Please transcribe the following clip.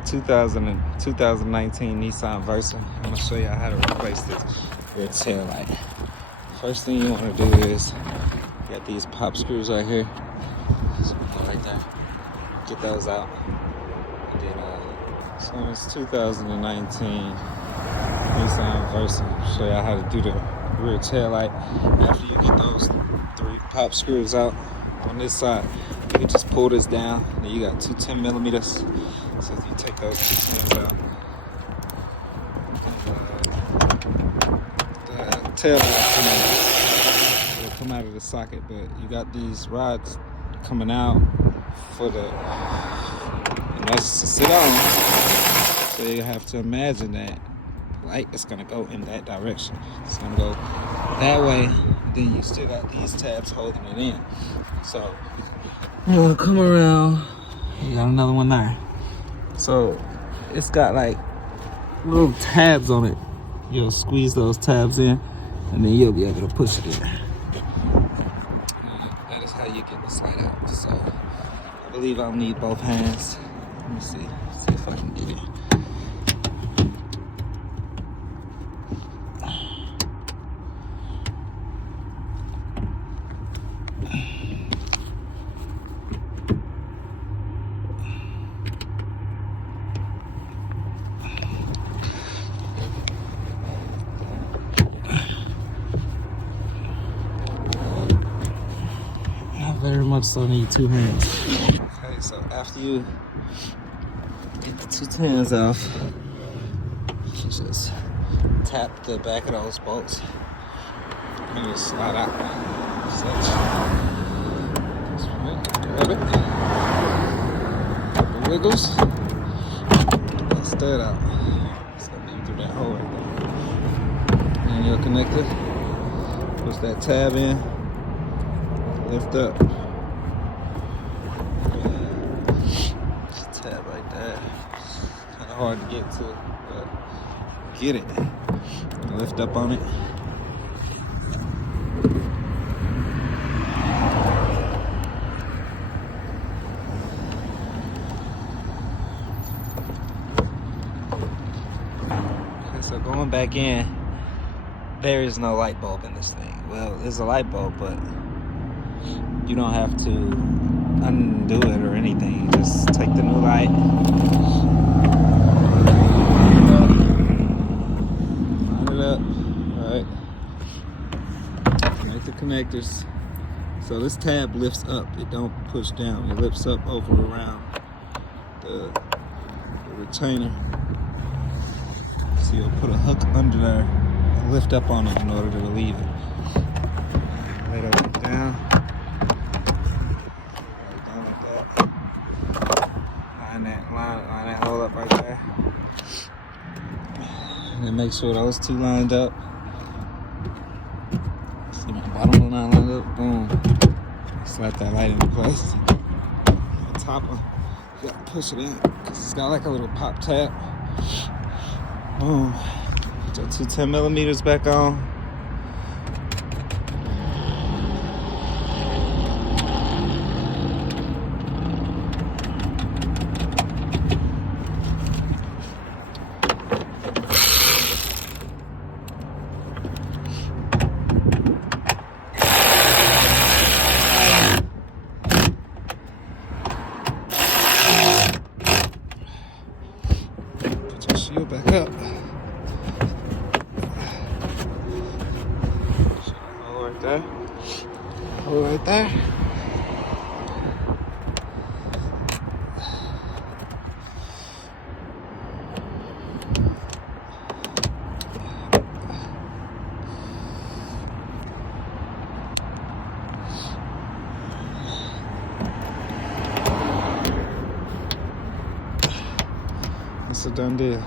2019 Nissan Versa. I'm gonna show you how to replace this rear tail light. First thing you want to do is you got these pop screws right here. Just go right there. Get those out. And then, so it's 2019 Nissan Versa. Show you how to do the rear tail light. After you get those 3 pop screws out on this side, you can just pull this down. Then you got 2 10 millimeters. So if you take those 2 10s out, the tail will come out of the socket. But you got these rods coming out for the nuts to sit on. So you have to imagine that the light is gonna go in that direction. It's gonna go that way. Then you still got these tabs holding it in. So you wanna come around. You got another one there. So it's got like little tabs on it. You'll squeeze those tabs in, and then you'll be able to push it in. That is how you get the slide out. So I believe I'll need both hands. Let me see if I can get it. Very much so need 2 hands. Okay, so after you get the 2 10s off, you just tap the back of those bolts and just slide out. Such. Just grab it. Couple wiggles. That stud out. It's gonna be through that hole right there. And your connector. Push that tab in. Lift up. Just tab like that. Kind of hard to get to, but get it. Lift up on it. Okay, so going back in, there is no light bulb in this thing. Well, there's a light bulb, but you don't have to undo it or anything. You just take the new light, line it up, right? Connect the connectors. So this tab lifts up, it don't push down. It lifts up over around the retainer. So you'll put a hook under there and lift up on it in order to relieve it. Lay that down. Line that hole up right there. And then make sure those 2 lined up. See my bottom line lined up. Boom. Slap that light into place. The top one, you gotta push it in because it's got like a little pop tab. Boom. Put your 2 10 millimeters back on. Shield back up. Hold right there. Hold right there. It's a done deal.